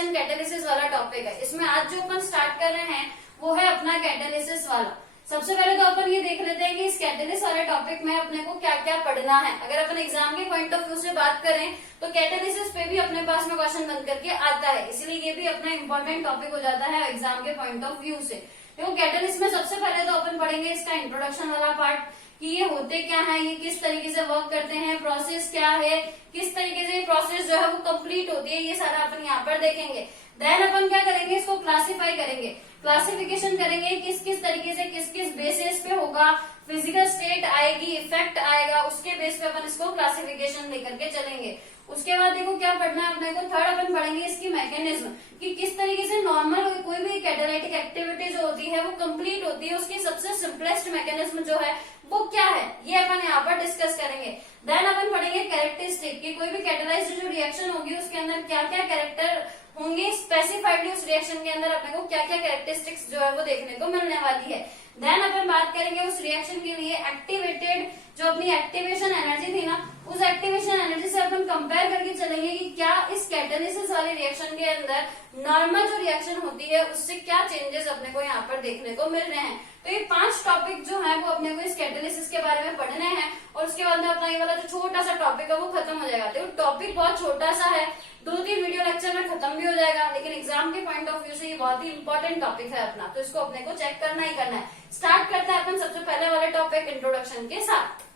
Reaction catalysis वाला topic है। इसमें आज जो अपन स्टार्ट कर रहे हैं वो है अपना कैटालिसिस वाला। सबसे पहले तो अपन ये देख लेते हैं कि इस कैटालिसिस वाले टॉपिक में अपने को क्या क्या पढ़ना है। अगर अपन एग्जाम के पॉइंट ऑफ व्यू से बात करें तो कैटालिसिस पे भी अपने पास में क्वेश्चन बन करके आता है, इसलिए ये भी अपना इंपॉर्टेंट टॉपिक हो जाता है एग्जाम के पॉइंट ऑफ व्यू से। देखो कैटालिसिस में सबसे पहले तो अपन पढ़ेंगे इसका इंट्रोडक्शन वाला पार्ट कि ये होते क्या है, ये किस तरीके से वर्क करते हैं, प्रोसेस क्या है, किस तरीके से ये प्रोसेस जो है वो कंप्लीट होती है, ये सारा अपन यहाँ पर देखेंगे। देन अपन क्या करेंगे, इसको क्लासिफाई करेंगे, क्लासिफिकेशन करेंगे किस किस तरीके से किस किस बेसिस पे होगा, फिजिकल स्टेट आएगी, इफेक्ट आएगा, उसके बेस पे अपन इसको क्लासिफिकेशन लेकर के चलेंगे। उसके बाद देखो क्या पढ़ना है अपने को, थर्ड अपन पढ़ेंगे इसकी मैकेनिज्म कि किस तरीके से नॉर्मल कोई भी कैटालाइटिक एक्टिविटी जो होती है वो कंप्लीट होती है, उसकी सबसे सिंपलेस्ट मैकेनिज्म जो है वो क्या है, ये अपन यहाँ पर डिस्कस करेंगे। देन अपन पढ़ेंगे कैरेक्टरिस्टिक कि कोई भी कैटालाइज्ड जो रिएक्शन होगी उसके अंदर क्या क्या कैरेक्टर होंगे, स्पेसिफाइडली उस रिएक्शन के अंदर अपने को क्या क्या कैरेक्टरिस्टिक्स जो है वो देखने को मिलने वाली है। देन अपन बात करेंगे उस रिएक्शन के लिए एक्टिवेटेड जो अपनी एक्टिवेशन एनर्जी थी ना, उस एक्टिवेशन एनर्जी से अपन कंपेयर करके चलेंगे कि क्या इस कैटालिसिस वाले रिएक्शन के अंदर नॉर्मल जो रिएक्शन होती है उससे क्या चेंजेस अपने को यहाँ पर देखने को मिल रहे हैं। तो ये 5 टॉपिक जो है वो अपने को इस कैटालिसिस के बारे में पढ़ने हैं और उसके बाद में अपना ये वाला जो छोटा सा टॉपिक है वो खत्म हो जाएगा। तो टॉपिक बहुत छोटा सा है, 2-3 वीडियो लेक्चर में खत्म भी हो जाएगा, लेकिन एग्जाम के पॉइंट ऑफ व्यू से ये बहुत ही इंपॉर्टेंट टॉपिक है अपना, तो इसको अपने को चेक करना ही करना है। स्टार्ट करते हैं अपन सबसे पहले वाले टॉपिक इंट्रोडक्शन के साथ।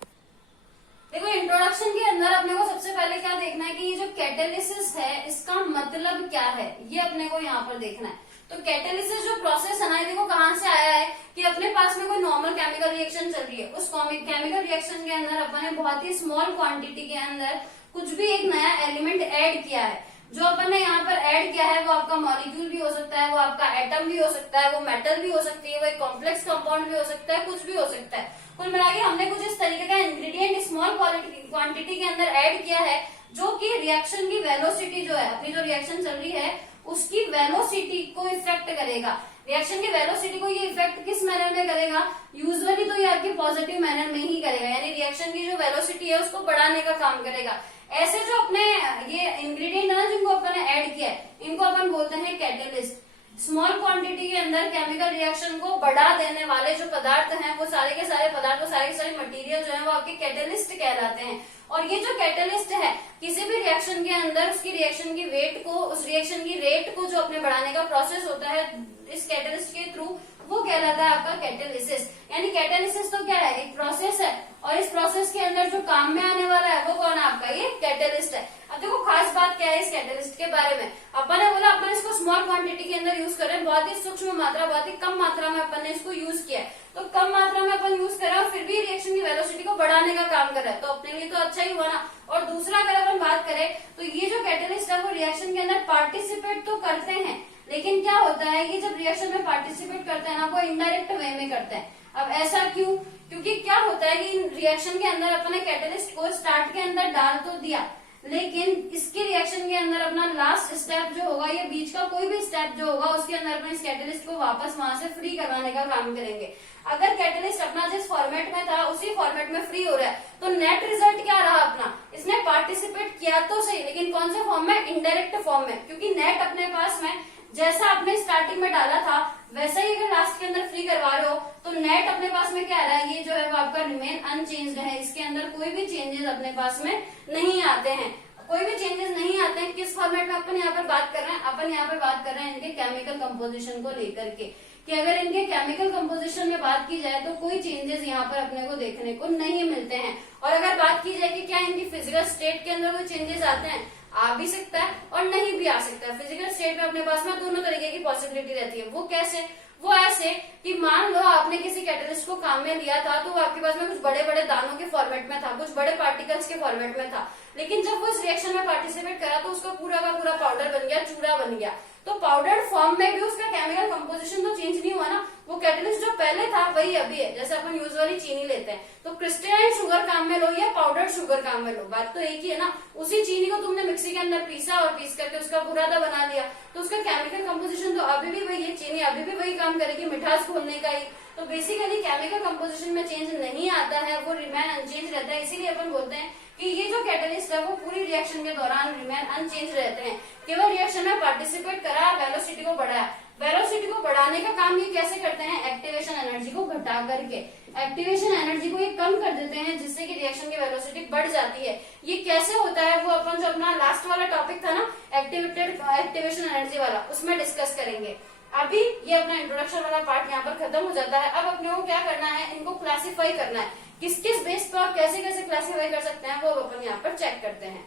देखो इंट्रोडक्शन के अंदर अपने को सबसे पहले क्या देखना है कि ये जो कैटालिसिस है इसका मतलब क्या है, ये अपने को यहाँ पर देखना है। तो कैटालिसिस जो प्रोसेस है ना, ये देखो कहाँ से आया है कि अपने पास में कोई नॉर्मल केमिकल रिएक्शन चल रही है, उस केमिकल रिएक्शन के अंदर अपन ने बहुत ही स्मॉल क्वांटिटी के अंदर कुछ भी एक नया एलिमेंट ऐड किया है। जो अपन ने यहाँ पर ऐड किया है वो आपका मॉलिक्यूल भी हो सकता है, वो आपका एटम भी हो सकता है, वो मेटल भी हो सकती है, वो एक कॉम्प्लेक्स कंपाउंड भी हो सकता है, कुछ भी हो सकता है। कुल मिला के हमने कुछ इस तरीके का इंग्रेडिएंट स्मॉल क्वांटिटी के अंदर ऐड किया है जो कि रिएक्शन की वेलोसिटी जो है, अपनी जो रिएक्शन चल रही है उसकी वेलोसिटी को इफेक्ट करेगा। रिएक्शन की वेलोसिटी को ये इफेक्ट किस मैनर में करेगा, यूजुअली तो ये आपके पॉजिटिव मैनर में ही करेगा, यानी रिएक्शन की जो वेलोसिटी है उसको बढ़ाने का काम करेगा। ऐसे जो अपने ये इंग्रेडिएंट है ना जिनको अपन ने ऐड किया है, इनको अपन बोलते हैं कैटलिस्ट। स्मॉल क्वांटिटी के अंदर केमिकल रिएक्शन को बढ़ा देने वाले जो पदार्थ हैं वो सारे के सारे पदार्थ, वो सारे के सारे मटेरियल जो है वो आपके कैटलिस्ट कहलाते हैं। और ये जो कैटलिस्ट है किसी भी रिएक्शन के अंदर उसकी रिएक्शन की वेट को, उस रिएक्शन की रेट को जो अपने बढ़ाने का प्रोसेस होता है इस कैटलिस्ट के थ्रू, वो कहलाता है आपका कैटालिसिस। यानी कैटालिसिस तो क्या है, एक प्रोसेस है और इस प्रोसेस के अंदर जो काम में आने वाला है वो कौन है आपका, ये कैटालिस्ट है। अब देखो खास बात क्या है इस कैटालिस्ट के बारे में, अपन ने बोला अपन इसको स्मॉल क्वांटिटी के अंदर यूज कर रहे हैं, बहुत ही सूक्ष्म मात्रा, बहुत ही कम मात्रा में अपन ने इसको यूज किया है। तो कम मात्रा में अपन यूज कर रहे हैं और फिर भी रिएक्शन की वेलोसिटी को बढ़ाने का काम कर रहा है, तो अपने लिए तो अच्छा ही हुआ ना। और दूसरा अगर अपन बात करें तो ये जो कैटालिस्ट है वो रिएक्शन के अंदर पार्टिसिपेट तो करते हैं, लेकिन क्या होता है कि जब रिएक्शन में पार्टिसिपेट करते हैं ना वो इनडायरेक्ट वे में करते हैं। अब ऐसा क्यों, क्योंकि क्या होता है कि रिएक्शन के अंदर अपने कैटालिस्ट को स्टार्ट के अंदर डाल तो दिया, लेकिन इसके रिएक्शन के अंदर अपना लास्ट स्टेप जो होगा, ये बीच का कोई भी स्टेप जो होगा उसके अंदर अपने इस कैटालिस्ट को वापस वहां से फ्री करवाने का काम करेंगे। अगर कैटालिस्ट अपना जिस फॉर्मेट में था उसी फॉर्मेट में फ्री हो रहा है तो नेट रिजल्ट क्या रहा अपना, इसने पार्टिसिपेट किया तो सही, लेकिन कौन से फॉर्म में, इनडायरेक्ट फॉर्म में, क्योंकि नेट अपने पास में जैसा आपने स्टार्टिंग में डाला था वैसा ही अगर लास्ट के अंदर फ्री करवा रहे हो तो नेट अपने पास में क्या आ रहा है, ये जो है वो आपका रिमेन अनचेंज्ड है, इसके अंदर कोई भी चेंजेस अपने पास में नहीं आते हैं, कोई भी चेंजेस नहीं आते हैं। किस फॉर्मेट में अपन यहाँ पर बात कर रहे हैं, अपन यहाँ पर बात कर रहे हैं इनके केमिकल कंपोजिशन को लेकर के, कि अगर इनके केमिकल कंपोजिशन में बात की जाए तो कोई चेंजेस यहाँ पर अपने को देखने को नहीं मिलते हैं। और अगर बात की जाए कि क्या इनकी फिजिकल स्टेट के अंदर कोई चेंजेस आते हैं, आ भी सकता है और नहीं भी आ सकता है। फिजिकल स्टेट में अपने पास में दोनों तरीके की पॉसिबिलिटी रहती है। वो कैसे, वो ऐसे कि मान लो आपने किसी कैटालिस्ट को काम में लिया था तो वो आपके पास में कुछ बड़े बड़े दानों के फॉर्मेट में था, कुछ बड़े पार्टिकल्स के फॉर्मेट में था, लेकिन जब वो इस रिएक्शन में पार्टिसिपेट करा तो उसका पूरा का पूरा पाउडर बन गया, चूरा बन गया। तो पाउडर्ड फॉर्म में भी उसका केमिकल कंपोजिशन तो चेंज नहीं हुआ ना, वो कैटालिस्ट जो पहले था वही अभी है। जैसे अपन यूजुअली चीनी लेते हैं तो क्रिस्टलाइन शुगर काम में लो या पाउडर्ड शुगर काम में लो, बात तो एक ही है ना। उसी चीनी को तुमने मिक्सी के अंदर पीसा और पीस करके उसका बुरादा बना लिया तो उसका केमिकल कंपोजिशन तो अभी भी वही है, चीनी अभी भी वही काम करेगी, मिठास खोलने का ही तो बेसिकली केमिकल कंपोजिशन में चेंज नहीं आता है, वो रिमेन अनचेंज रहता है। इसीलिए अपन बोलते हैं कि ये जो कैटलिस्ट है वो पूरी रिएक्शन के दौरान रिमेन अनचेंज रहते हैं। केवल रिएक्शन में पार्टिसिपेट करा, वेलोसिटी को बढ़ाया। वेलोसिटी को बढ़ाने का काम ये कैसे करते हैं, एक्टिवेशन एनर्जी को घटा करके एक्टिवेशन एनर्जी को ये कम कर देते हैं, जिससे कि रिएक्शन की वेलोसिटी बढ़ जाती है। ये कैसे होता है वो अपन जो अपना लास्ट वाला टॉपिक था ना एक्टिवेशन एनर्जी वाला, उसमें डिस्कस करेंगे। अभी ये अपना इंट्रोडक्शन वाला पार्ट यहाँ पर खत्म हो जाता है। अब अपने को क्या करना है, इनको क्लासिफाई करना है। किस किस बेस पर कैसे कैसे क्लासिफाई कर सकते हैं वो अपन यहाँ पर चेक करते हैं।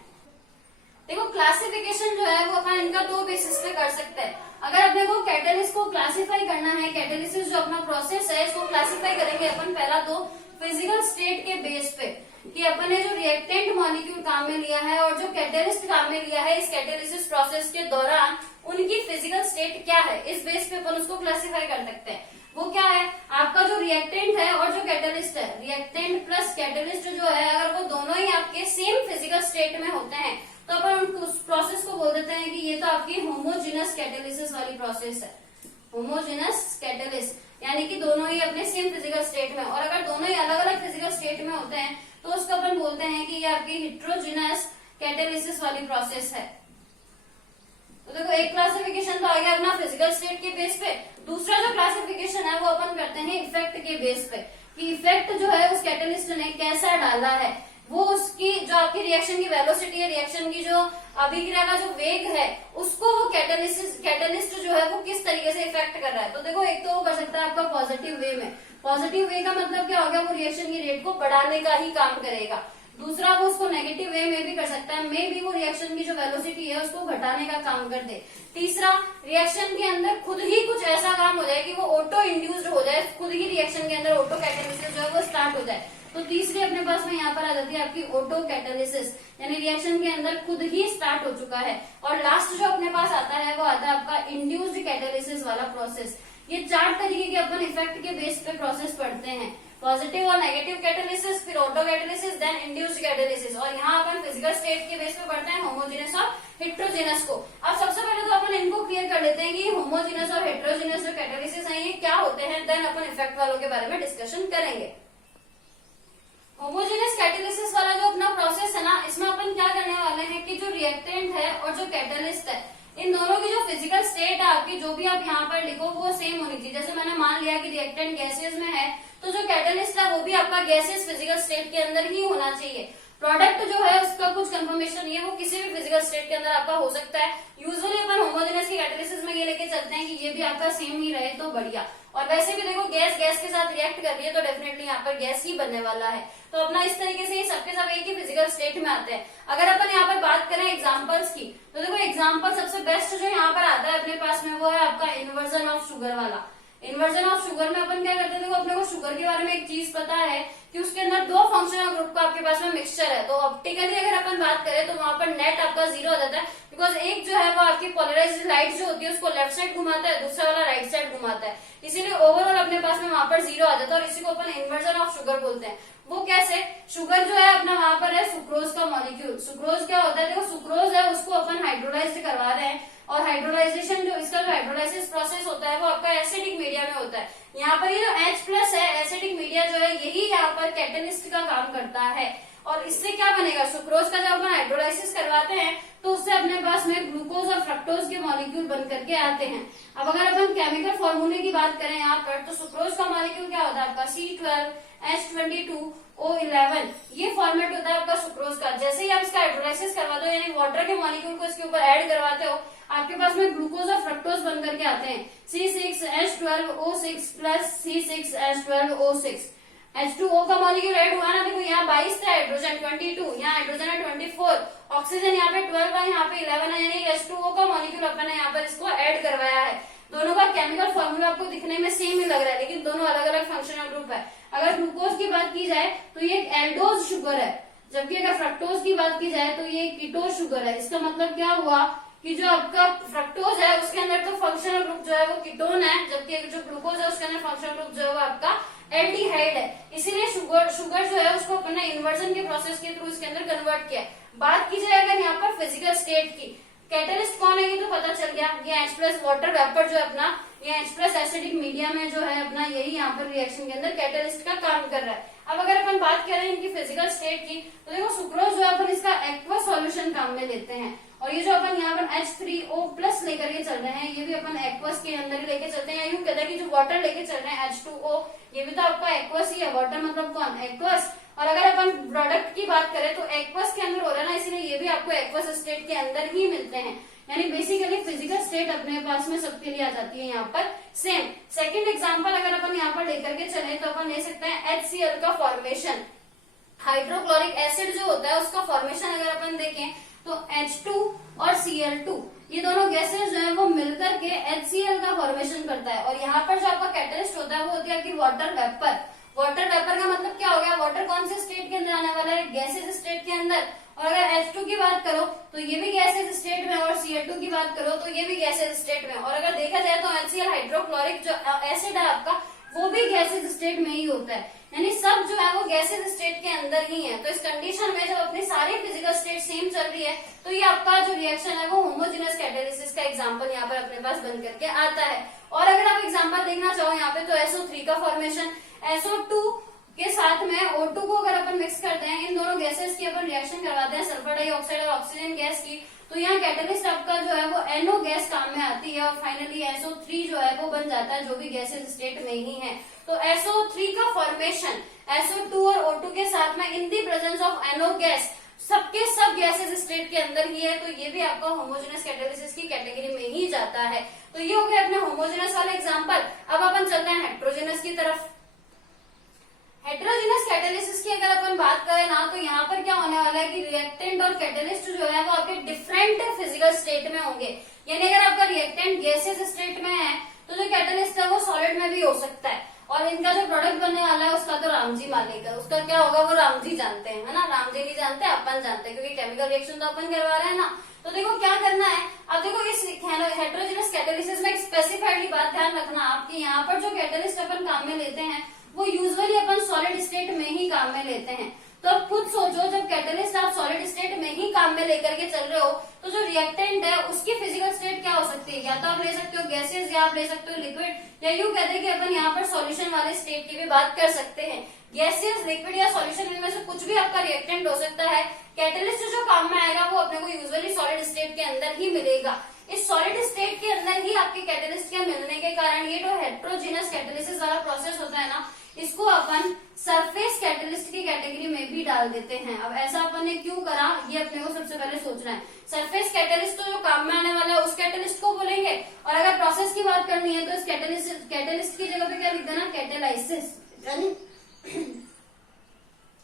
देखो क्लासिफिकेशन जो है वो अपन इनका दो बेसिस पे कर सकते हैं। अगर अपने को कैटलिस्ट को क्लासिफाई करना है, कैटलिसिस जो अपना प्रोसेस है इसको क्लासिफाई करेंगे अपन पहला तो फिजिकल स्टेट के बेस पे, कि अपन ने जो रिएक्टेंट मॉलिक्यूल काम में लिया है और जो कैटलिस्ट काम में लिया है इस कैटलिसिस प्रोसेस के दौरान उनकी फिजिकल स्टेट क्या है, इस बेस पे अपन उसको क्लासिफाई कर सकते हैं। वो क्या है, आपका जो रिएक्टेंट है और जो कैटलिस्ट है, रिएक्टेंट प्लस कैटलिस्ट जो है, अगर वो दोनों ही आपके सेम फिजिकल स्टेट में होते हैं तो अपन उस प्रोसेस को बोल देते हैं कि ये तो आपकी होमोजिनस कैटलिसिस वाली प्रोसेस है। होमोजिनस कैटलिस्ट यानी कि दोनों ही अपने सेम फिजिकल स्टेट में, और अगर दोनों ही अलग अलग फिजिकल स्टेट में होते हैं तो उसको अपन बोलते हैं कि ये आपकी हेट्रोजिनस कैटलिसिस वाली प्रोसेस है। तो देखो एक क्लासिफिकेशन तो आ गया अपना फिजिकल स्टेट के बेस पे। दूसरा जो क्लासिफिकेशन है वो अपन करते हैं इफेक्ट के बेस पे, कि इफेक्ट जो है उस कैटलिस्ट ने कैसा डाला है, वो उसकी जो आपकी रिएक्शन की वेलोसिटी है, रिएक्शन की जो अभिक्रिया का जो वेग है, उसको वो कैटलिस्ट जो है वो किस तरीके से इफेक्ट कर रहा है। तो देखो एक तो वो कर सकता है आपका पॉजिटिव वे में। पॉजिटिव वे का मतलब क्या हो गया, वो रिएक्शन की रेट को बढ़ाने का ही काम करेगा। दूसरा वो उसको नेगेटिव वे में भी कर सकता है, मे भी वो रिएक्शन की जो वेलोसिटी है उसको घटाने का काम कर दे। तीसरा, रिएक्शन के अंदर खुद ही कुछ ऐसा काम हो जाए कि वो ऑटो इंड्यूस्ड हो जाए, खुद ही रिएक्शन के अंदर ऑटो कैटलिसिस जो है वो स्टार्ट हो जाए। तो तीसरी अपने पास में यहाँ पर आ जाती है आपकी ऑटो कैटलिसिस, यानी रिएक्शन के अंदर खुद ही स्टार्ट हो चुका है। और लास्ट जो अपने पास आता है वो आता है आपका इंड्यूस्ड कैटलिसिस वाला प्रोसेस। ये चार तरीके के अपन इफेक्ट के बेस पे प्रोसेस पढ़ते हैं, पॉजिटिव और नेगेटिव कैटलिसिस, फिर auto catalysis, then induced catalysis. और यहाँ अपन फिजिकल स्टेट के बेस पे पढ़ते हैं होमोजेनस और हेट्रोजेनस को। अब सबसे पहले तो अपन इनको क्लियर कर लेते हैं कि होमोजेनस और हेट्रोजेनस जो कैटलिसिस है ये क्या होते हैं, देन अपन इफेक्ट वालों के बारे में डिस्कशन करेंगे। होमोजेनस कैटलिसिस वाला जो अपना प्रोसेस है ना, इसमें अपन क्या करने वाले हैं कि जो रिएक्टेंट है और जो कैटलिस्ट है, इन दोनों की जो फिजिकल स्टेट है आपकी, जो भी आप यहाँ पर लिखो वो सेम होनी चाहिए। जैसे मैंने मान लिया कि रिएक्टेंट गैसेस में है तो जो कैटलिस्ट है वो भी आपका गैसेस फिजिकल स्टेट के अंदर ही होना चाहिए। प्रोडक्ट जो है उसका कुछ कंफर्मेशन नहीं है, वो किसी भी फिजिकल स्टेट के अंदर आपका हो सकता है। यूजुअली अपन होमोजेनस की कैटलिसिस में ये लेके चलते हैं कि ये भी आपका सेम ही रहे तो बढ़िया। और वैसे भी देखो गैस गैस के साथ रिएक्ट कर रही है तो डेफिनेटली यहाँ पर गैस ही बनने वाला है। तो अपना इस तरीके से ये सबके सब एक ही फिजिकल स्टेट में आते हैं। अगर अपन यहाँ पर बात करें एग्जांपल्स की, तो देखो एग्जांपल सबसे बेस्ट जो यहाँ पर आता है अपने पास में वो है आपका इन्वर्जन ऑफ शुगर वाला। इन्वर्जन ऑफ शुगर में अपन क्या करते हैं, देखो अपने को शुगर के बारे में एक चीज पता है कि उसके अंदर दो फंक्शनल ग्रुप का आपके पास में मिक्सचर है। तो ऑप्टिकली अगर अपन बात करें तो वहां पर नेट आपका जीरो हो जाता है, बिकॉज एक जो है वो आपकी पोलराइज्ड लाइट जो होती है उसको लेफ्ट साइड घुमाता है, दूसरा वाला राइट साइड घुमाता है, इसीलिए ओवरऑल अपने पास में वहां पर जीरो आ जाता है। और इसी को अपन इन्वर्जन ऑफ शुगर बोलते हैं। वो कैसे, शुगर जो है अपना वहां पर है सुक्रोज का मॉलिक्यूल। सुक्रोज क्या होता है, देखो सुक्रोज है उसको अपन हाइड्रोलाइज्ड करवा रहे हैं, और हाइड्रोलाइजेशन जो इसका जो हाइड्रोलाइसिस प्रोसेस होता है वो आपका एसिडिक मीडिया में होता है। यहाँ पर ये जो H+ है एसिडिक मीडिया जो है यही यहाँ पर कैटलिस्ट का काम करता है। और इससे क्या बनेगा, सुक्रोज का जब अपन हाइड्रोलाइसिस करवाते हैं तो उससे अपने पास में ग्लूकोज और फ्रक्टोज के मॉलिक्यूल बन करके आते हैं। अब अगर अपन केमिकल फॉर्मूले की बात करें यहाँ पर, तो सुक्रोज का मॉलिक्यूल क्या होता है आपका C12H22O11, ये फॉर्मेट होता है आपका सुक्रोज का। जैसे ही आप इसका हाइड्रोलाइसिस करवाते हो यानी वाटर के मॉलिक्यूल को इसके ऊपर ऐड करवाते हो, आपके पास में ग्लूकोज और फ्रक्टोज बन करके आते हैं C6H12O6 प्लस C6H12O6। H2O का मॉलिक्यूल ऐड हुआ ना, देखो यहाँ 22 था हाइड्रोजन 22, यहाँ हाइड्रोजन है 24, ऑक्सीजन यहाँ पे 12 है, यहाँ पे 11 है, यानी H2O का मॉलिक्यूल अपन ने यहाँ पर इसको ऐड करवाया है। दोनों का केमिकल फॉर्मूला आपको दिखने में सेम ही लग रहा है, लेकिन दोनों अलग अलग फंक्शनल ग्रुप है। अगर ग्लूकोज की बात की जाए तो ये एक एल्डोज शुगर है, जबकि अगर फ्रक्टोज की बात की जाए तो ये कीटोज शुगर है। इसका मतलब क्या हुआ कि जो आपका फ्रक्टोज है उसके अंदर तो फंक्शनल ग्रुप जो है वो कीटोन है, जबकि जो ग्लूकोज है उसके अंदर फंक्शनल ग्रुप जो है वो आपका एल्डिहाइड है। इसीलिए शुगर जो है उसको अपने इन्वर्जन के प्रोसेस के थ्रू इसके अंदर कन्वर्ट किया। बात की जाए अगर यहाँ पर फिजिकल स्टेट की, कैटलिस्ट कौन है ये तो पता चल गया, ये H+ वाटर वेपर जो है अपना या H+ एसिडिक मीडिया में जो है अपना यही यहाँ पर रिएक्शन के अंदर कैटलिस्ट का काम कर रहा है। अब अगर अपन बात करें इनकी फिजिकल स्टेट की, तो देखो सुक्रोज जो है अपन इसका एक्वस सॉल्यूशन काम में लेते हैं, और ये जो अपन यहाँ पर H3O+ लेकर के चल रहे हैं, ये भी अपन एक्वस के अंदर ही लेके चलते हैं। यूं कहते हैं कि जो वाटर लेके चल रहे हैं H2O, ये भी तो आपका एक्वस ही है। वाटर मतलब कौन? एक्वस। और अगर अपन प्रोडक्ट की बात करें तो एक्वस के अंदर हो रहा है ना, इसलिए ये भी आपको एक्वस स्टेट के अंदर ही मिलते हैं। यानी बेसिकली फिजिकल स्टेट अपने पास में सबके लिए आ जाती है यहाँ पर सेम। सेकंड एग्जांपल अगर अपन यहाँ पर लेकर के चले तो अपन ले सकते हैं HCl का फॉर्मेशन। हाइड्रोक्लोरिक एसिड जो होता है उसका फॉर्मेशन अगर अपन देखें तो H2 और Cl2, ये दोनों गैसेस जो है वो मिलकर के HCl का फॉर्मेशन करता है। और यहाँ पर जो आपका कैटलिस्ट होता है वो होती है आपकी वाटर वेपर। वाटर वेपर का मतलब क्या हो गया? वाटर कौन से स्टेट के अंदर आने वाला है? गैसेस स्टेट के अंदर। और अगर H2 की बात करो तो ये भी गैसेस स्टेट में, और Cl2 की बात करो तो ये भी गैसेस स्टेट में। और अगर देखा जाए तो HCl हाइड्रोक्लोरिक जो एसिड है आपका, वो भी गैसेस स्टेट में ही होता है। यानी सब जो है वो गैसेस स्टेट के अंदर ही है। तो इस कंडीशन में जब अपनी सारी फिजिकल स्टेट सेम चल रही है तो ये आपका जो रिएक्शन है वो होमोजेनस कैटालिसिस का एग्जांपल यहाँ पर अपने पास बन करके आता है। और अगर आप एग्जांपल देखना चाहो यहाँ पे तो SO3 का फॉर्मेशन, SO2 के साथ में O2 को अगर अपन मिक्स करते हैं, इन दोनों गैसेस की अपन रिएक्शन करवाते हैं सल्फर डाइऑक्साइड और ऑक्सीजन गैस की, तो यहाँ कैटलिस्ट आपका जो है वो NO गैस काम में आती है। और फाइनली SO3 जो है वो बन जाता है, जो भी गैसेस स्टेट में ही है। तो SO3 का फॉर्मेशन SO2 और O2 के साथ में in the presence of NO gas, सबके सब गैसेस स्टेट के अंदर ही है। तो ये भी आपका होमोजेनस कैटालिसिस की कैटेगरी में ही जाता है। तो ये हो गया अपने होमोजेनस वाले एग्जांपल। अब अपन चलते हैं हेट्रोजेनस की तरफ। हेट्रोजेनस कैटालिसिस की अगर अपन बात करें ना, तो यहाँ पर क्या होने वाला है कि रिएक्टेंट और कैटालिस्ट जो है वो आपके डिफरेंट फिजिकल स्टेट में होंगे। यानी अगर आपका रिएक्टेंट गैसेस स्टेट में है तो जो कैटालिस्ट है वो सॉलिड में भी हो सकता है। और इनका जो प्रोडक्ट बनने वाला है उसका तो राम जी मालिक है, उसका क्या होगा वो राम जी जानते हैं, है ना। राम जी नहीं जानते, अपन जानते हैं, क्योंकि केमिकल रिएक्शन तो अपन करवा रहे हैं ना। तो देखो क्या करना है, अब देखो इस हेट्रोजेनस कैटालिसिस में एक स्पेसिफाइडली बात ध्यान रखना आपकी, यहाँ पर जो कैटालिस्ट अपन काम में लेते हैं वो यूजुअली अपन सॉलिड स्टेट में ही काम में लेते हैं। तो अब खुद सोचो, जब कैटालिस्ट आप सॉलिड स्टेट में ही काम में लेकर के चल रहे हो तो जो रिएक्टेंट है उसकी फिजिकल स्टेट क्या हो सकती है? या तो आप ले सकते हो गैसेस, या आप ले सकते हो लिक्विड, या यूं कहते हैं कि अपन यहाँ पर सॉल्यूशन वाले स्टेट की भी बात कर सकते हैं। गैसेस, लिक्विड या सॉल्यूशन, इनमें से कुछ भी आपका रिएक्टेंट हो सकता है। कैटालिस्ट जो काम में आएगा वो अपने को यूजुअली सॉलिड स्टेट के अंदर ही मिलेगा। इस सॉलिड स्टेट के अंदर ही आपके कैटालिस्ट के मिलने के कारण ये जो हेट्रोजेनस कैटालिसिस वाला प्रोसेस होता है ना, इसको अपन सरफेस कैटालिस्ट की कैटेगरी में भी डाल देते हैं। अब ऐसा अपन ने क्यों करा, ये अपने को सबसे पहले सोचना है। सरफेस कैटालिस्ट तो जो काम में आने वाला है उस कैटालिस्ट को बोलेंगे, और अगर प्रोसेस की बात करनी है तो इस कैटालिस्ट की जगह पे क्या लिख देना? कैटालाइसिस।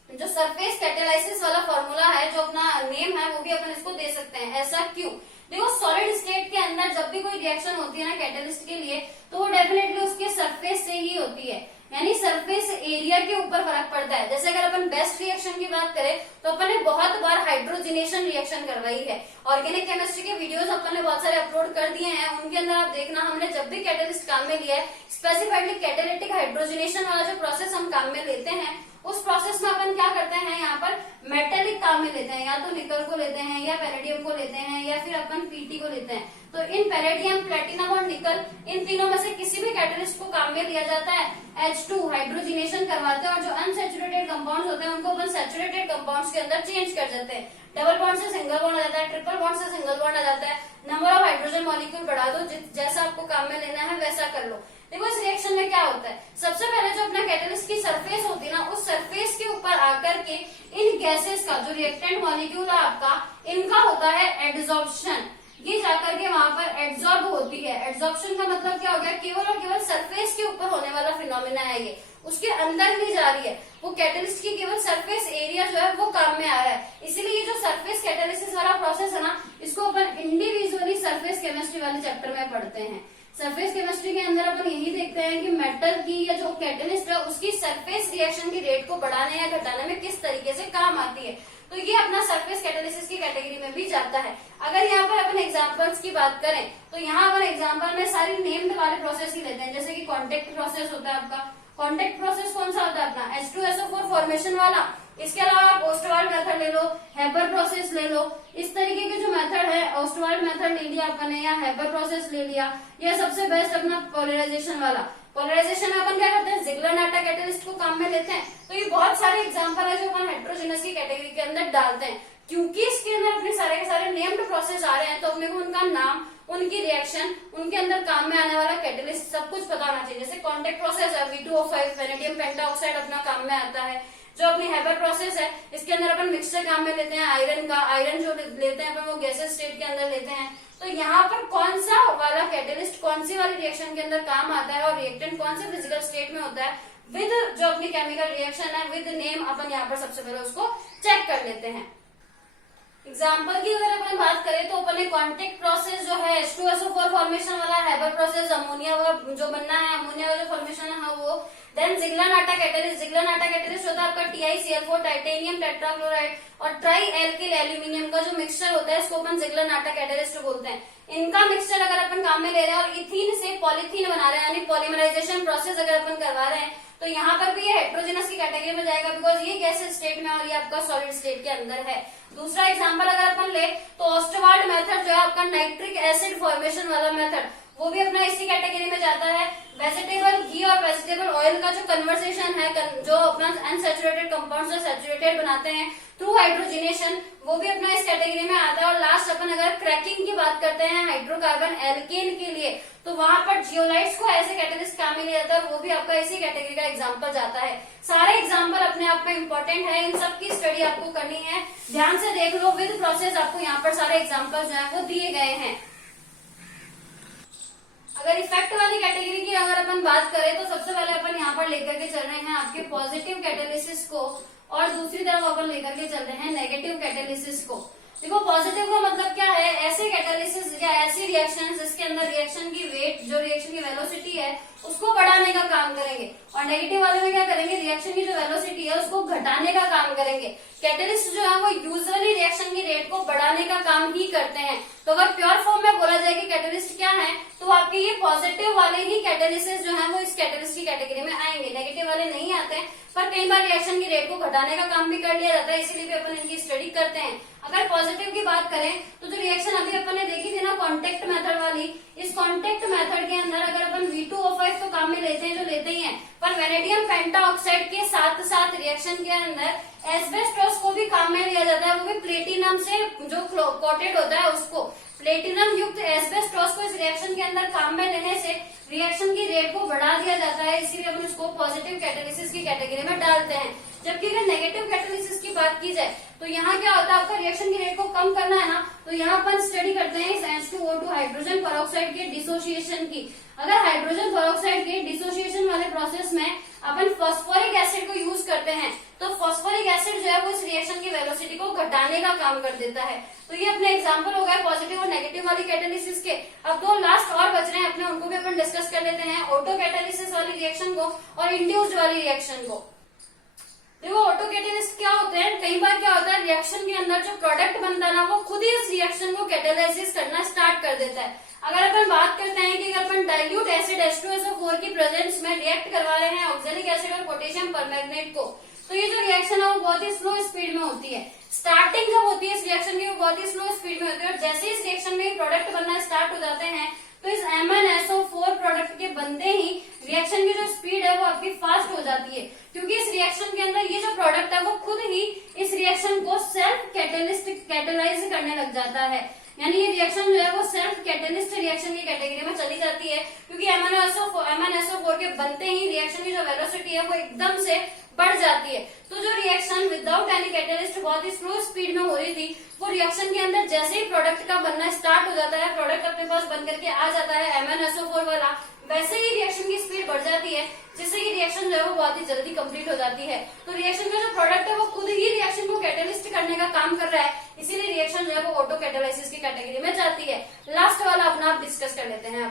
जो सरफेस कैटालाइसिस वाला फॉर्मूला है, जो अपना नेम है, वो भी अपन इसको दे सकते हैं। ऐसा क्यों? देखो सॉलिड स्टेट के अंदर जब भी कोई रिएक्शन होती है ना कैटालिस्ट के लिए, तो वो डेफिनेटली उसके सरफेस से ही होती है। यानी सरफेस एरिया के ऊपर फर्क पड़ता है। जैसे अगर अपन बेस्ट रिएक्शन की बात करें तो अपन ने बहुत बार हाइड्रोजिनेशन रिएक्शन करवाई है। ऑर्गेनिक केमिस्ट्री के वीडियोस अपन ने बहुत सारे अपलोड कर दिए हैं, उनके अंदर आप देखना हमने जब भी कैटालिस्ट काम में लिया है, स्पेसिफाइडली कैटालिटिक हाइड्रोजिनेशन वाला जो प्रोसेस हम काम में लेते हैं, उस प्रोसेस में अपन क्या करते हैं, यहाँ पर मेटेलिक काम में लेते हैं। या तो निकल को लेते हैं, या पैलेडियम को लेते हैं, या फिर अपन पीटी को लेते हैं। तो इन पैलेडियम, प्लेटिनम और निकल, इन तीनों में से किसी भी कैटालिस्ट को काम में लिया जाता है। H2 हाइड्रोजिनेशन करवाते हैं, और जो अनसैचुरेटेड कंपाउंड्स होते हैं उनको अपन सैचुरेटेड कंपाउंड्स के अंदर चेंज कर देते हैं। डबल बॉन्ड से सिंगल बॉन्ड आ जाता है, ट्रिपल बॉन्ड से सिंगल बॉन्ड आ जाता है। नंबर ऑफ हाइड्रोजन मॉलिक्यूल बढ़ा दो, जैसा आपको काम में लेना है वैसा कर लो। देखो इस रिएक्शन में क्या होता है, सबसे पहले जो अपना कैटालिस्ट की सरफेस होती है ना, उस सरफेस के ऊपर आकर के इन गैसेस का, जो रिएक्टेंट मॉलिक्यूल है आपका, इनका होता है एड्सॉर्प्शन। ये जाकर के वहां पर एड्सॉर्ब होती है। एड्सॉर्प्शन का मतलब क्या हो गया? केवल और केवल सरफेस के ऊपर होने वाला फिनोमिना है, ये उसके अंदर नहीं जा रही है। वो कैटालिस्ट की केवल सरफेस एरिया जो है वो काम में आ रहा है। इसीलिए ये जो सरफेस कैटालिसिस वाला प्रोसेस है ना, इसको अपन इंडिविजुअली सरफेस केमिस्ट्री वाले चैप्टर में पढ़ते हैं। सरफेस केमिस्ट्री के अंदर अपन यही देखते हैं कि मेटल की या जो कैटालिस्ट है उसकी सरफेस रिएक्शन की रेट को बढ़ाने या घटाने में किस तरीके से काम आती है। तो ये अपना सरफेस कैटालिसिस की कैटेगरी में भी जाता है। अगर यहाँ पर अपन एग्जांपल्स की बात करें तो यहाँ पर एग्जांपल में सारी नेम्ड वाले प्रोसेस ही लेते हैं। जैसे कि कॉन्टेक्ट प्रोसेस होता है आपका। कॉन्टेक्ट प्रोसेस कौन सा होता है अपना? H2SO4 फॉर्मेशन वाला। इसके अलावा आप ओस्टरवाल्ड मेथड ले लो, हेबर प्रोसेस ले लो। इस तरीके के जो मेथड है, ओस्टरवाल्ड मेथड ले लिया अपन ने या हेबर प्रोसेस ले लिया, यह सबसे बेस्ट अपना पोलराइजेशन वाला। पोलराइजेशन में अपन क्या करते हैं, जिग्लर-नाटा कैटलिस्ट को काम में लेते हैं। तो ये बहुत सारे एग्जांपल है जो अपन हेटेरोजेनस की कैटेगरी के अंदर डालते हैं, क्योंकि इसके अंदर अपने सारे के सारे नेम्ड प्रोसेस आ रहे हैं, तो अपने को उनका नाम, उनकी रिएक्शन, उनके अंदर काम में आने वाला कैटलिस्ट सब कुछ पता होना चाहिए। जैसे कॉन्टेक्ट प्रोसेस है, V2O5 वेनेडियम पेंटाऑक्साइड अपना काम में आता है। जो अपनी हेबर प्रोसेस है, इसके अंदर अपन मिक्सचर काम में लेते हैं आयरन का। आयरन जो लेते हैं अपन वो गैसेस स्टेट के अंदर लेते हैं। तो यहाँ पर कौन सा वाला कैटलिस्ट कौन सी वाली रिएक्शन के अंदर काम आता है और रिएक्टेंट कौन से फिजिकल स्टेट में होता है, विद जो अपनी केमिकल रिएक्शन है विद नेम, अपन यहाँ पर सबसे पहले उसको चेक कर लेते हैं। एग्जाम्पल की अगर अपन बात करें तो अपन कॉन्टेक्ट प्रोसेस जो है H2SO4 फॉर्मेशन वाला, हेबर प्रोसेस अमोनिया जो बनना है, अमोनिया का जो फॉर्मेशन है वो। देन जिग्लर-नाटा कैटलिस्ट, जिग्लर-नाटा कैटलिस्ट होता है आपका TiCl4 टाइटेनियम टेट्राक्लोराइड और ट्राई एल्किल एल्यूमिनियम का जो मिक्सचर होता है, इसको अपन जिग्लर-नाटा कैटलिस्ट बोलते हैं। इनका मिक्सचर अगर अपन काम में ले रहे हैं और इथीन से पॉलीथीन बना रहे हैं, यानी पॉलीमराइजेशन प्रोसेस अगर अपन करवा रहे हैं, तो यहाँ पर भी ये हेटेरोजेनस की कैटेगरी में जाएगा, बिकॉज ये गैसेज स्टेट में और ये आपका सॉलिड स्टेट के अंदर है। दूसरा एग्जांपल अगर अपन ले तो ओस्टरवाल्ड मेथड जो है आपका नाइट्रिक एसिड फॉर्मेशन वाला मेथड, वो भी अपना इसी कैटेगरी में जाता है। वेजिटेबल घी और वेजिटेबल ऑयल का जो कन्वर्सेशन है, जो अपना अनसैचुरेटेड कंपाउंड से सैचुरेटेड बनाते हैं थ्रू हाइड्रोजिनेशन, वो भी अपना इस कैटेगरी में आता है। और लास्ट अपन अगर क्रैकिंग की बात करते हैं हाइड्रोकार्बन एल्केन के लिए, तो वहां पर जियोलाइट्स को एज ए कैटलिस्ट काम में लिया जाता है, और वो भी आपका इसी कैटेगरी का एग्जांपल जाता है। सारे एग्जांपल अपने आप में इंपॉर्टेंट है, इन सब की स्टडी आपको करनी है, ध्यान से देख लो। विद प्रोसेस आपको यहाँ पर सारे एग्जांपल जो है वो दिए गए हैं। अगर इफेक्ट वाली कैटेगरी की अगर अपन बात करें तो सबसे पहले अपन यहाँ पर लेकर के चल रहे हैं आपके पॉजिटिव कैटेलिसिस को, और दूसरी तरफ अपन लेकर के चल रहे हैं नेगेटिव कैटेलिसिस को। देखो पॉजिटिव का मतलब क्या है, ऐसे कैटेलिसिस या ऐसी रिएक्शन जिसके अंदर रिएक्शन की वेट, जो रिएक्शन की वेलोसिटी है उसको बढ़ाने का काम करेंगे, और नेगेटिव वाले में क्या करेंगे, रिएक्शन की जो वेलोसिटी है उसको घटाने का काम करेंगे। कैटेलिस्ट जो है वो यूजुअली रिएक्शन की रेट को बढ़ाने का काम ही करते हैं। तो अगर प्योर फॉर्म में बोला जाए कि कैटेलिस्ट क्या है, तो आपके ये पॉजिटिव वाले ही कैटेलिसिस जो है वो इस कैटेलिस्ट की कैटेगरी में आएंगे, नेगेटिव वाले नहीं आते हैं। पर कई बार रिएक्शन की रेट को घटाने का काम भी कर लिया जाता है, इसीलिए भी अपन इनकी स्टडी करते हैं। अगर पॉजिटिव की बात करें तो जो रिएक्शन अभी अपन ने देखी थी ना कॉन्टेक्ट मेथड वाली, इस कॉन्टेक्ट मेथड के अंदर अगर अपन V2O5 तो काम में लेते हैं, जो लेते ही हैं, पर वेनेडियम पेंटाऑक्साइड के साथ साथ रिएक्शन के अंदर एस्बेस्टोस को भी काम में लिया जाता है, वो भी प्लेटिनम से जो कोटेड होता है उसको, प्लेटिनम युक्त एस्बेस्टोस को इस रिएक्शन के अंदर काम में लेने से रिएक्शन की रेट को बढ़ा दिया जाता है, इसीलिए अपन उसको पॉजिटिव कैटेलिसिस की कैटेगरी में डालते हैं। जबकि अगर नेगेटिव कैटेलिसिस की बात की जाए तो यहाँ क्या होता है, आपका रिएक्शन की रेट को कम करना है ना, तो यहाँ अपन स्टडी करते हैं इस H2O2 हाइड्रोजन पेरोक्साइड के डिसोसिएशन की। अगर हाइड्रोजन पेरोक्साइड के डिसोसिएशन वाले प्रोसेस में अपन फॉस्फोरिक एसिड को यूज करते हैं, तो फॉस्फोरिक एसिड जो है वो इस रिएक्शन की वेलोसिटी को घटाने का काम कर देता है। तो ये अपने एग्जांपल हो गए पॉजिटिव और नेगेटिव वाली कैटेलिसिस के। अब दो लास्ट और बच रहे हैं अपने, उनको भी अपन डिस्कस कर लेते हैं, ऑटो कैटेलिसिस वाली रिएक्शन को और इंड्यूस्ड वाली रिएक्शन को। देखो ऑटो कैटेलिस्ट क्या होते हैं, कई बार क्या होता है रिएक्शन के अंदर जो प्रोडक्ट बनता है ना वो खुद ही इस रिएक्शन को कैटेलाइसिस करना स्टार्ट कर देता है। अगर अपन बात करते हैं कि अगर अपन डाइल्यूट एसिड H2SO4 की प्रेजेंस में रिएक्ट करवा रहे हैं ऑक्सैलिक एसिड और पोटेशियम परमैंगनेट को, तो ये जो रिएक्शन है वो बहुत ही स्लो स्पीड में होती है। स्टार्टिंग जब होती है इस रिएक्शन की वो बहुत ही स्लो स्पीड में होती है, और जैसे इस रिएक्शन में प्रोडक्ट बनना स्टार्ट हो जाते हैं तो इस MnSO4 प्रोडक्ट के बनते ही रिएक्शन की जो स्पीड है वो आपकी फास्ट हो जाती है, क्योंकि इस रिएक्शन के अंदर ये जो प्रोडक्ट है वो खुद ही इस रिएक्शन को सेल्फ कैटेलाइज करने लग जाता है। यानी ये रिएक्शन जो है वो सेल्फ कैटेलिस्ट रिएक्शन की कैटेगरी में चली जाती है, क्योंकि MnSO4 के बनते ही रिएक्शन की जो वेलोसिटी है वो एकदम से बढ़ जाती है। तो जो रिएक्शन विदाउट एनी कैटेलिस्ट बहुत ही स्लो स्पीड में हो रही थी, वो रिएक्शन के अंदर जैसे ही प्रोडक्ट का बनना स्टार्ट हो जाता है, प्रोडक्ट अपने पास बन करके आ जाता है MnSO4 वाला, वैसे ही रिएक्शन की स्पीड बढ़ जाती है, जिससे कि रिएक्शन जो है वो बहुत ही जल्दी कंप्लीट हो जाती है। तो रिएक्शन का जो प्रोडक्ट है वो खुद ही रिएक्शन को कैटेलिस्ट करने का काम कर रहा है, इसीलिए रिएक्शन जो है वो ऑटो कैटेलाइसिस की कैटेगरी में जाती है। लास्ट वाला अपना आप डिस्कस कर लेते हैं।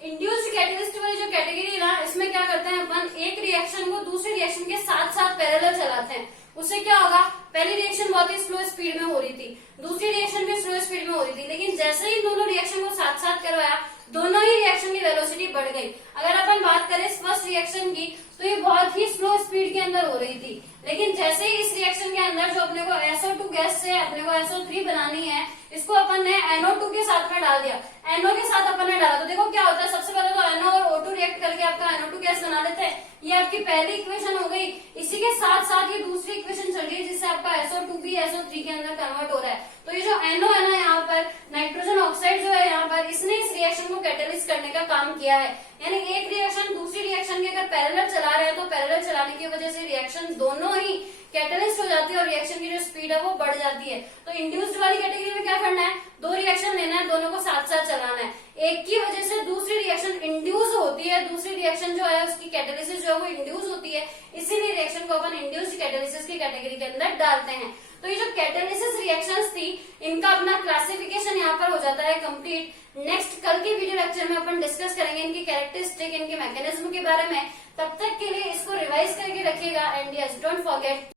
इंड्यूस्ड कैटेलिस्ट वाली जो कैटेगरी है ना, इसमें क्या करते हैं अपन, एक रिएक्शन को दूसरे रिएक्शन के साथ साथ पैरेलल चलाते हैं। उससे क्या होगा, पहली रिएक्शन बहुत ही स्लो स्पीड में हो रही थी, दूसरी रिएक्शन भी स्लो स्पीड में हो रही थी, लेकिन जैसे ही दोनों रिएक्शन को साथ साथ करवाया दोनों ही रिएक्शन की वेलोसिटी बढ़ गई। अगर अपन बात करें फर्स्ट रिएक्शन की, तो ये बहुत ही स्लो स्पीड के अंदर हो रही थी, लेकिन जैसे ही इस रिएक्शन के अंदर जो अपने को SO2 गैस से अपने को SO3 बनानी है, इसको अपन ने NO2 के साथ में डाल दिया, NO के साथ अपन ने डाला, तो देखो क्या होता है, सबसे पहले तो NO और O2 रिएक्ट करके आपका NO2 गैस बना लेते हैं। ये आपकी पहली इक्वेशन हो गई। इसी के साथ साथ ये दूसरी इक्वेशन चल रही है जिससे आपका SO2 भी SO3 के अंदर कन्वर्ट हो रहा है। तो ये जो NO है ना, यहाँ पर नाइट्रोजन ऑक्साइड जो है यहाँ पर, इसने इस रिएक्शन को कैटलिस्ट करने का काम किया है। यानी एक रिएक्शन दूसरी रिएक्शन के अगर पैरेलल चला रहे हैं तो पैरेलल चलाने की वजह से रिएक्शन दोनों ही कैटलिस्ट हो जाती है और रिएक्शन की जो स्पीड है वो बढ़ जाती है। तो इंड्यूस्ड वाली कैटेगरी में क्या करना है, दो रिएक्शन लेना है, दोनों को साथ साथ चलाना है। एक की वजह से दूसरी रिएक्शन इंड्यूस होती है, दूसरी रिएक्शन जो है उसकी कैटेलिसिस जो है वो इंड्यूस होती है, इसीलिए रिएक्शन को अपन इंड्यूस्ड कैटेलिसिस की कैटेगरी के अंदर डालते हैं। तो ये जो कैटेलिसिस रिएक्शंस थी, इनका अपना क्लासिफिकेशन यहाँ पर हो जाता है कंप्लीट। नेक्स्ट कल के वीडियो लेक्चर में अपन डिस्कस करेंगे इनकी कैरेक्टरिस्टिक, इनके मैकेनिज्म के बारे में। तब तक के लिए इसको रिवाइज करके रखिएगा एंड यस डोंट फॉरगेट